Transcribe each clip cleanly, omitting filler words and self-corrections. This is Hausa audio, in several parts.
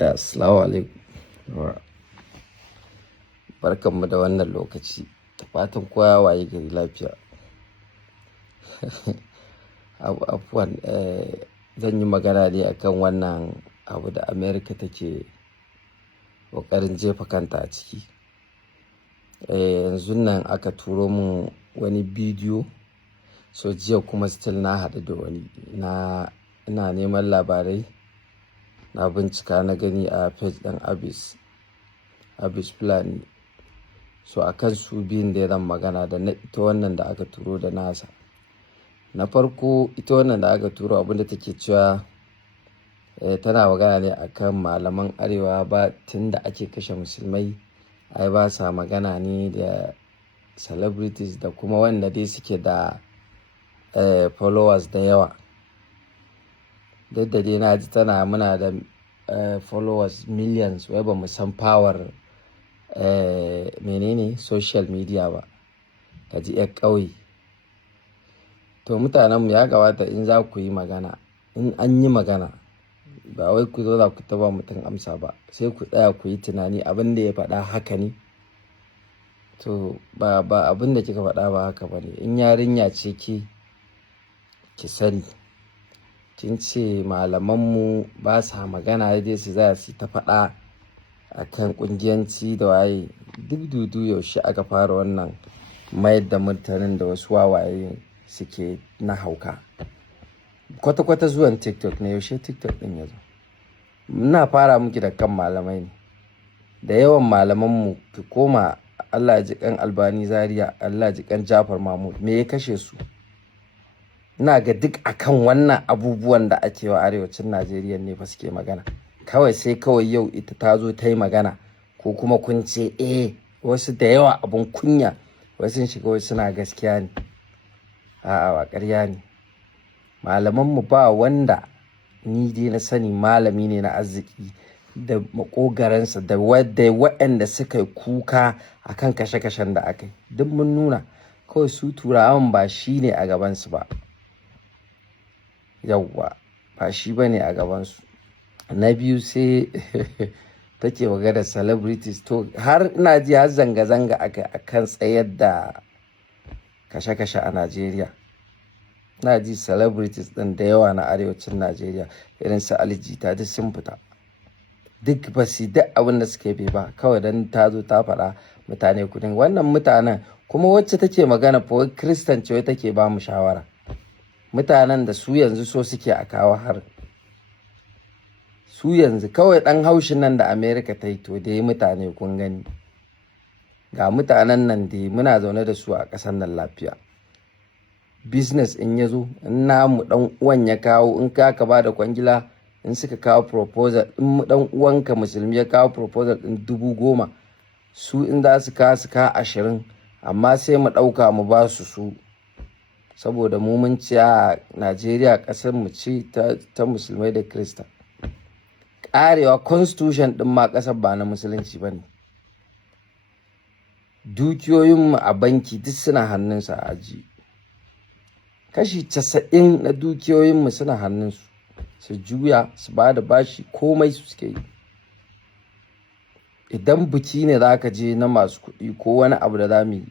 Assalamu alaikum. Barkanmu da wannan lokaci. Da fatan kowa waye gari lafiya. Afuwan, zan yi magana ne akan wannan abu da America take ƙoƙarin jefa kanta a ciki. Yanzu nan aka turo mun wani bidiyo, so jiya kuma still na haɗu da wani. Ina neman labarai, na bincika na gani a page ɗin Abis Fulani. So akan su biyun da zan magana da ita wannan da aka turo da nasa. Na farko ita wannan da aka turo abinda take cewa tana magana ne akan malaman arewa ba tun da ake kashe musulmai ai ba sa magana ne da celebrities da kuma wanda dai suke da followers da yawa. Duk da dai na ji muna da followers millions, wai ba mu san power menene social media ba. Ka ji 'yar ƙauye. To mutanenmu ya kamata in za ku yi magana, in an yi magana ba wai ku zo za ku taba mutum amsa ba, sai ku tsaya ku yi tunani abin da ya faɗa haka ne. To ba abin da kika faɗa ba haka ba ne. In yarinya ce ki sani, kin ce malamanmu ba sa magana dai su za su ta faɗa akan ƙungiyanci da waye. Duk dudu yaushe aka fara wannan mayar da mutanen da wasu wawaye suke na hauka. Kwata-kwata zuwan TikTok ne, yaushe TikTok ɗin ya zo. Muna fara miki da kan malamai ne. Da yawan malamanmu ki koma, Allah ya ji kan Albani Zaria, Allah ya ji kan Jafar Mahmud, me ya kashe su? Ina ga duk akan wannan abubuwan da ake wa arewacin Najeriya ne fa suke magana. Kawai sai yau ita ta zo ta yi magana, ko kuma kun ce wasu da yawa abun kunya, wasu sun shiga wasu suna gaskiya ne. A'a, ba ƙarya ne. Malamanmu ba wanda ni dai na sani malami ne na arziki da makogaransa da waɗanda suka yi kuka akan kashe-kashen da aka yi. Duk mun nuna, kawai su turawan ba shi ne a gabansu ba. Yawwa, ba shi ba ne a gabansu. Na biyu sai take magana celebrities. To har ina ji har zanga-zanga akan tsayar da kashe-kashe a Najeriya. Ina ji celebrities ɗin da yawa na arewacin Najeriya irin su Ali Jita duk sun fita. Duk ba su duk abin da suke bi ba, kawai dan ta zo ta faɗa mutane kudin. Wannan mutanen kuma wacce take magana fa Kristan ce, wai take ba mu shawara. Mutanen da su yanzu so suke a kawo har su yanzu kawai ɗan haushin nan da America ta yi, to dai mutane kun gani. Ga mutanen nan dai muna zaune da su a ƙasar nan lafiya. Business in ya zo, in namu ɗan uwan ya kawo, in ka ba da kwangila, in suka kawo proposal, in ɗan uwanka musulmi ya kawo proposal ɗin 10,000, su in za su kawo 20, amma sai mu ɗauka mu ba su. Saboda mu mun ci a Najeriya ƙasar mu ce ta musulmai da Kirista. Ƙarewa constitution ɗin ma ƙasar ba na musulunci ba ne. Dukiyoyinmu a banki duk suna hannunsa a aji. Kashi 90 na dukiyoyinmu suna hannunsu. Su juya, su ba da bashi, komai su suke yi. Idan biki ne za ka je na masu kuɗi ko wani abu da za mu yi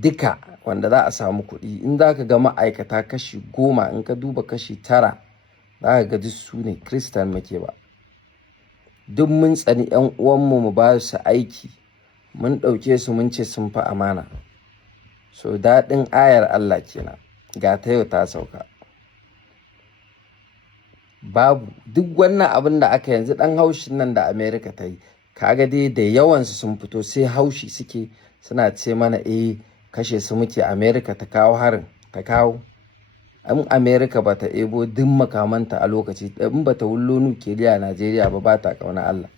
duka wanda za a samu kuɗi, in za ka ga ma'aikata kashi 10, in ka duba kashi 9 za ka ga duk su ne Kiristan muke ba. Duk mun tsani 'yan uwanmu mu ba su aiki, mun ɗauke su mun ce sun fi amana. So daɗin ayar Allah kenan, ga ta yau ta sauka. Babu duk wannan abin da aka yanzu ɗan haushin nan da America ta yi, kaga dai da yawansu sun fito sai haushi suke, suna ce mana kashe su muke. America ta kawo harin, ta kawo. In America ba ta ebo duk makamanta a lokaci, in ba ta wullo nukiliya a Najeriya ba ta ƙauna Allah.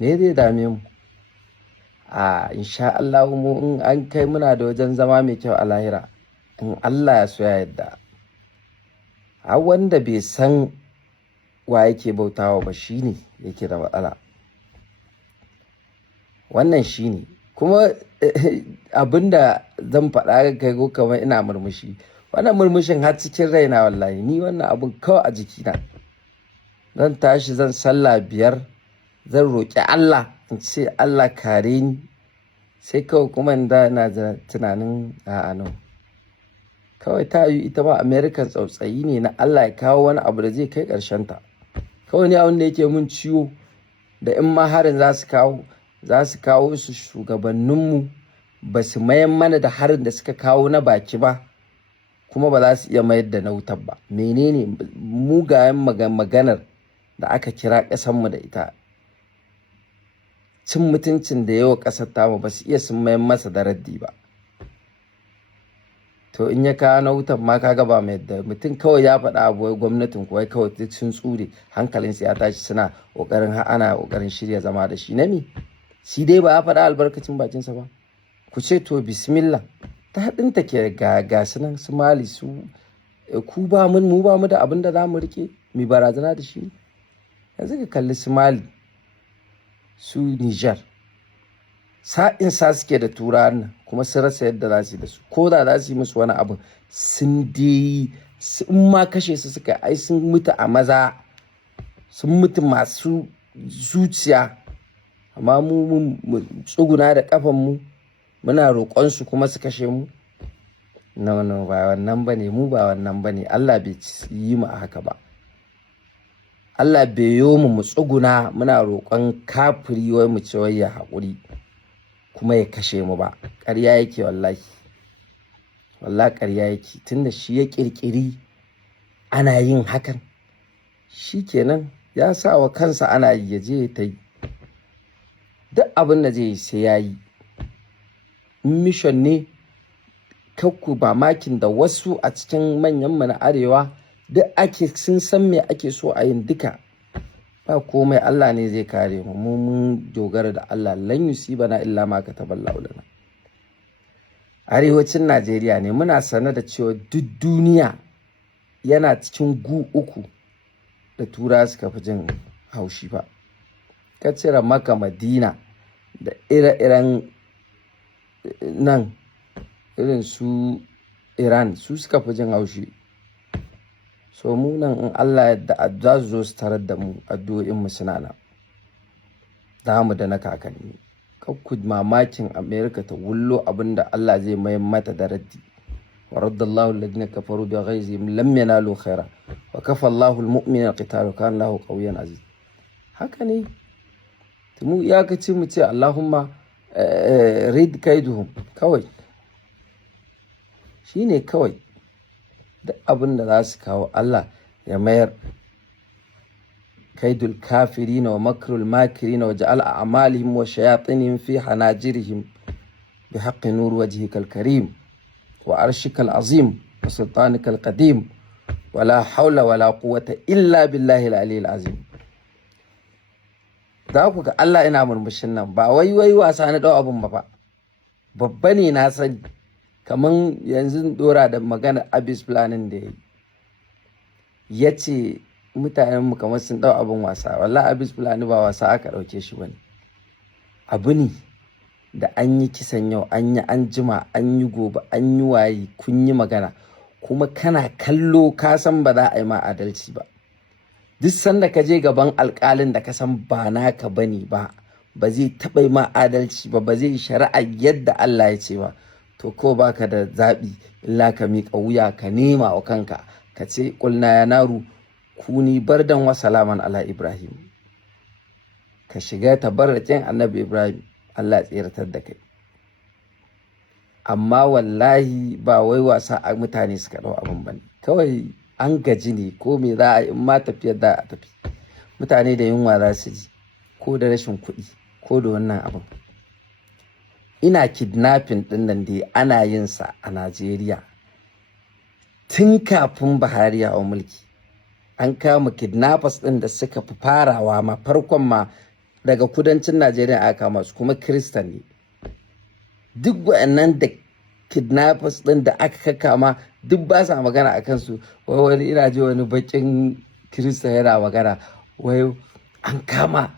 Me zai dame mu? Insha Allah mu in an kai muna da wajen zama mai kyau a lahira, in Allah ya so ya yadda. Har wanda bai san wa yake bautawa ba shine yake da matsala. Wannan shine kuma abinda zan faɗa kai ko kamar ina murmushi. Wannan murmushin har cikin raina wallahi, ni wannan abun kawai a jikina. Zan tashi zan sallah 5 zan roƙi Allah in ce Allah kare ni, sai kawai kuma da na da tunanin a'a no, kawai ta yi ita ma American tsautsayi ne na Allah ya kawo wani abu da zai kai ƙarshen ta. Kawai ne abin da yake mun ciwo da in ma harin za su kawo su shugabanninmu ba su mayan mana da harin da suka kawo na baki ba, kuma ba za su iya mayar da na wutar ba. Menene mugayen maganar da aka kira ƙasanmu da ita, cin mutuncin da yawa ƙasar tamu ba su iya sun mayan masa da raddi ba. To in ya kawo na wutan ma kaga ba mai da mutum kawai ya faɗa abu wai gwamnatin kuwa kawai duk sun tsure hankalinsu ya tashi suna ƙoƙarin ana ƙoƙarin shirya zama da shi na me, shi dai ba ya faɗa albarkacin bakinsa ba. Ku ce to bismillah, ta haɗinta ke ga su nan su Mali su ku ba mu ba mu da abin da za mu rike mai barazana da shi. Yanzu ka kalli su Mali su Niger sa'in sa suke da turawan nan kuma sun rasa yadda za su yi da su, ko da za su yi musu wani abu sun dai in ma kashe su suka ai sun mutu a maza, sun mutu masu zuciya. Amma mu tsuguna da kafanmu muna roƙon su kuma su kashe mu. No ba wannan bane, mu ba wannan bane. Allah bai yi mu a haka ba. Allah bai yo mu tsuguna muna roƙon kafiri wai mu ce wai ya haƙuri kuma ya kashe mu ba. Ƙarya yake wallahi ƙarya yake, tunda shi ya ƙirƙiri ana yin hakan, shi kenan ya sa wa kansa ana yi, ya je ta yi duk abin da zai yi sai ya yi. Mission ne, kakku ba makin da wasu a cikin manyan mu na arewa duk ake sun san me ake so a yin duka. Ba komai, Allah ne zai kare mu, mun dogara da Allah. Lan yusibana illa ma kataballahu lana. Arewacin Najeriya ne muna sane da cewa duk duniya yana cikin gu uku da tura suka fi jin haushi ba. Ka cire Makka, Madina da ire-iren nan irin su Iran, su suka fi jin haushi. So mu nan in Allah yadda za su zo su tarar da mu, addu'o'in mu suna nan, za mu da na kakanni. Kakku mamakin America ta wullo abinda Allah zai mayar mata da raddi. Wa raddallahu alladhina kafaru bi ghaizihim lam yanalu khaira wa kafa Allahu almu'minina qitalu kana Allahu qawiyyan aziz. Haka ne, mu iyakaci mu ce Allahumma rid kaiduhum, kawai shine kawai. Duk abin da za su kawo Allah ya mayar. kaidul kafirina wa makrul makirina wa ja'al a'malihim wa shayatinihim fi hanajirihim bi haqqi nur wajhikal karim wa arshikal azim wa sultanikal qadim wa la hawla wa la quwwata illa billahi al-aliyyil azim. Za ku ga Allah ina murmushin nan ba wai wasa na dau abun ba, babba ne na sani. Kaman yanzu dora da magana abis planning da ya ce mutanen mu kamar sun dau abin wasa. Wallahi abis planning ba wasa aka dauke shi bane, abu ne da an yi kisan yau, an yi an jima, an yi gobe, an yi waye, kun yi magana kuma kana kallo ka san ba za a yi ma adalci ba. Duk sanda ka je gaban alƙalin da ka san ba naka bane ba zai taɓa ma adalci ba zai shari'a yadda Allah ya ce ba, to ko baka da zaɓi illa ka miƙa wuya ka nema wa kanka ka ce ƙulna ya naru kuni bardan wa salaman ala Ibrahim, ka shiga tabarrakin annabi Ibrahim, Allah ya tsiratar da kai. Amma wallahi ba wai wasa a mutane suka ɗau abin bane, kawai an gaji ne. ko me za a yi in ma tafiyar da a tafi, mutane da yunwa za su ji, ko da rashin kuɗi ko da wannan abin. Ina kidnapping ɗin nan dai ana yin sa a Najeriya tun kafin Buhari ya hau mulki. An kama kidnappers ɗin da suka fi farawa ma, farkon ma daga kudancin Najeriya aka kama su, kuma Kiristan ne. Duk waɗannan da kidnappers ɗin da aka kama duk ba sa magana a kansu. Wai wani ina ji wani bakin Kirista yana magana wai an kama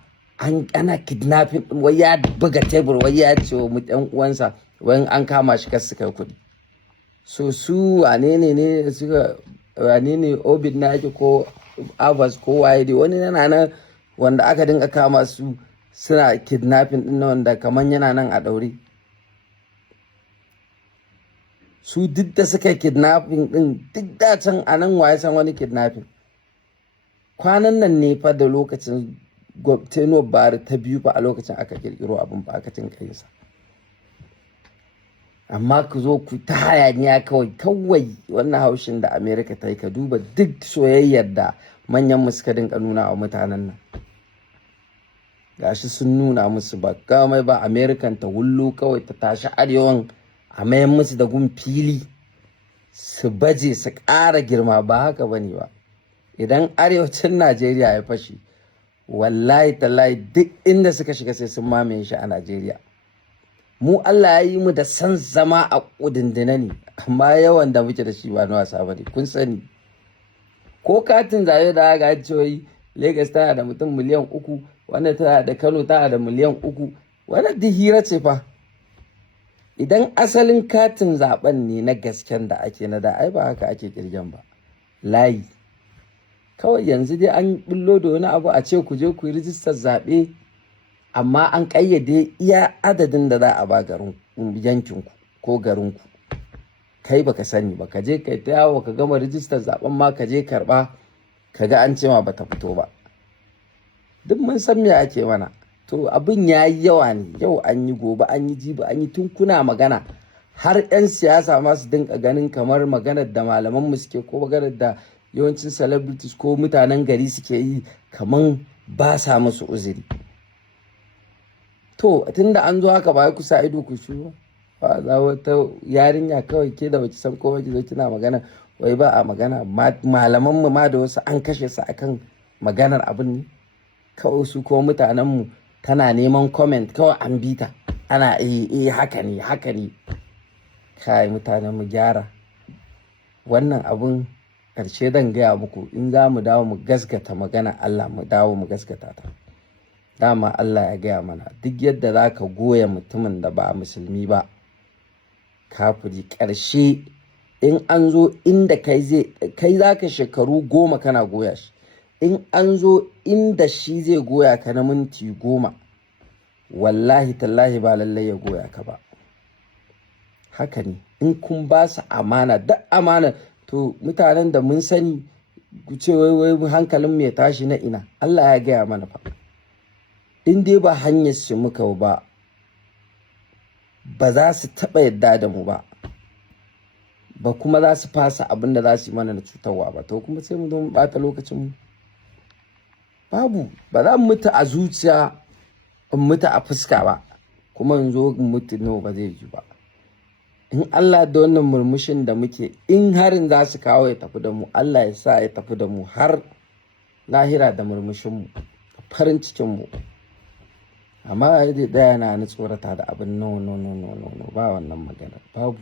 ana kidnapping, wai ya buga tebur, wai ya ce wa ɗan uwansa wai an kama shi kasu kai kuɗi. So su wane ne suka, wane ne Obid na ake ko Abbas ko waye dai, wani yana nan wanda aka dinga kama su suna kidnapping din wanda kaman yana nan a daure, su duk da suka kidnapping din duk da can a nan waye san wani kidnapping. Kwanan nan ne fa da lokacin Tenuwar Buhari ta biyu fa a lokacin aka kirkiro abin ba aka cin sa. Amma ku zo ku ta hayaniya kawai wannan haushin da America ta yi. Ka duba duk soyayyar da manyan mu suka dinka nuna wa mutanen nan, gashi sun nuna musu ba kamai ba. American ta wullo kawai ta tashi arewan a mayan musu da gun fili su baje su ƙara girma. Ba haka bane ba. Idan arewacin Najeriya ya fashe, wallahi tallahi duk inda suka shiga sai sun mamaye shi a Najeriya. Mu Allah ya yi mu da san zama a kudindina ne, amma yawan da muke da shi ba na wasa bane. Kun sani ko katin zabe da aka ce Lagos tana da mutum miliyan 3, wanda tana da Kano tana da miliyan 3, wannan duk hira ce fa. Idan asalin katin zaben ne na gasken da ake na da, ai ba haka ake kirgen ba. Layi kawai yanzu dai an bullo da wani abu a ce ku je ku yi rijistar zaɓe, amma an ƙayyade iya adadin da za a ba garin yankinku ko garinku. Kai baka sani ba, ka je kai ta yawo ka gama rijistar zaɓen ma ka je karɓa ka ga an ce ma bata fito ba. Duk mun san me ake mana. To abin ya yi yawa ne, yau an yi gobe an yi jibi an yi, tun kuna magana har 'yan siyasa ma su dinka ganin kamar maganar da malaman mu suke ko maganar da yawancin celebrities ko mutanen gari suke yi kaman ba sa musu uzuri. To tunda an zo haka ba ku sa ido ku shiru ba. Za wata yarinya kawai ke da wace san ko wace zo kina magana wai ba a magana. Malaman mu ma da wasu an kashe su akan maganar abin ne kawai. Su ko mutanen mu tana neman comment kawai an bita ana haka ne. Kai mutanen mu gyara wannan abun. Ƙarshe zan gaya muku, in za mu dawo mu gaskata magana Allah, mu dawo mu gaskata ta. Dama Allah ya gaya mana duk yadda za ka goya mutumin da ba musulmi ba, kafiri, ƙarshe in an zo inda kai za ka shekaru 10 kana goya shi, in an zo inda shi zai goya ka na minti 10, wallahi tallahi ba lallai ya goya ka ba. Haka ne, in kun ba su amana, duk amana. To mutanen da mun sani ku ce wai hankalin mu ya tashi na ina. Allah ya gaya mana fa, in dai ba hanyar shi muka ba za su taɓa yadda da mu ba kuma za su fasa abin da za su yi mana na cutarwa ba. To kuma sai mu zo mu ɓata lokacin mu. Babu, ba za mu mutu a zuciya in mutu a fuska ba, kuma in zo in mutu nawa ba zai yi ba. In Allah da wannan murmushin da muke, in harin za su kawo ya tafi da mu, Allah ya sa ya tafi da mu har lahira da murmushinmu, farin cikinmu. Amma ya daya na ni tsorata da abin no ba wannan magana. Babu,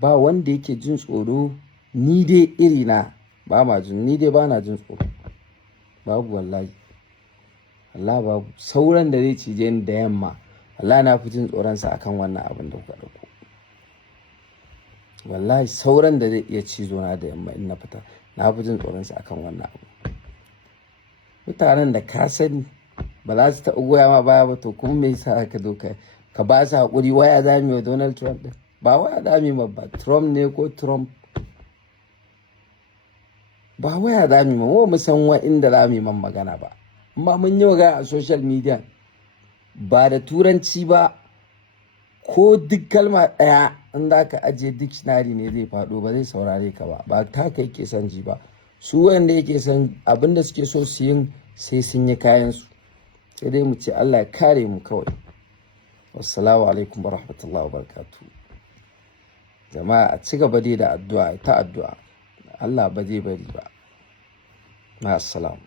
ba wanda yake jin tsoro. Ni dai irina ba ma jin, ni dai ba na jin tsoro. Babu wallahi, Allah babu. Sauran da zai cije ni da yamma, Allah na fi jin tsoronsa akan wannan abin da kuka ɗauko. Wallahi sauran da zai iya cizo na da yamma in na fita, na fi jin tsoronsa akan wannan abu. Mutanen da ka sani ba za su taɓa goya ma baya ba, to kuma me yasa ka zo ka ba su haƙuri? Waya za mu yi wa Donald Trump ɗin? Ba waya za mu yi ba. Trump ne ko Trump? Ba waya za mu yi ma, mu san wa inda za mu yi man magana ba. Amma mun yi magana a social media ba da turanci ba, ko duk kalma ɗaya in za ka ajiye dictionary ne zai faɗo, ba zai saurare ka ba ta kai ke son ji ba. Su wanda yake son abin da suke so su yin sai sun yi kayansu. Sai dai mu ce Allah ya kare mu kawai. Wassalamu alaikum wa rahmatullahi wa barakatuh. Jama'a a ci gaba dai da addu'a, ta addu'a. Allah ba zai bari ba. Ma'assalam.